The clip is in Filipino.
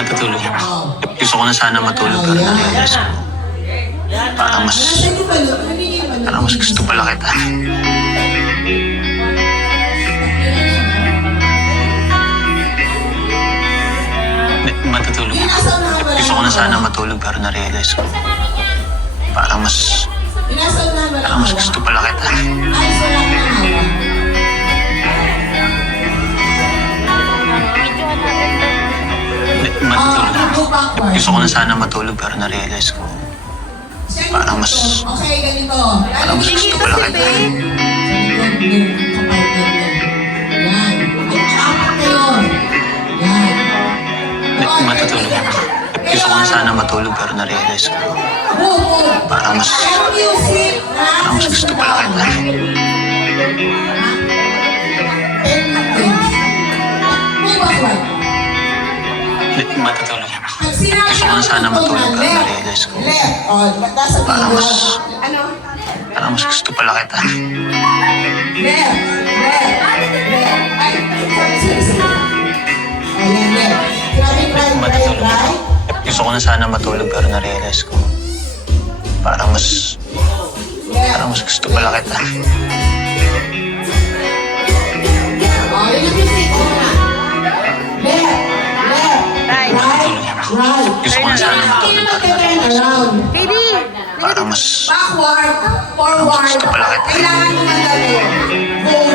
Matutulog ako. Gusto ko na sana matulog pero na-realize ko. Parang mas gusto pala kita. Matutulog ako. Gusto ko na sana matulog pero na-realize ko. Parang mas gusto pala kita. Matutulog ako. Gusto ko na sana matulog pero na-realize ko. Parang mas gusto pala kita. Matutulog ako. Gusto ko na sana matulog pero na-realize ko. Parang mas gusto pala kita. Matutulog ako. Gusto ko na sana matulog pero na-realize ko. Parang mas gusto pala kita. Matutulog ako. Gusto ko na sana matulog pero na-realize ko. Parang mas gusto pala kita. Matutulog ako. Gusto ko na sana matulog pero na-realize ko. Parang mas gusto pala kita. Kailangan mo magdalo.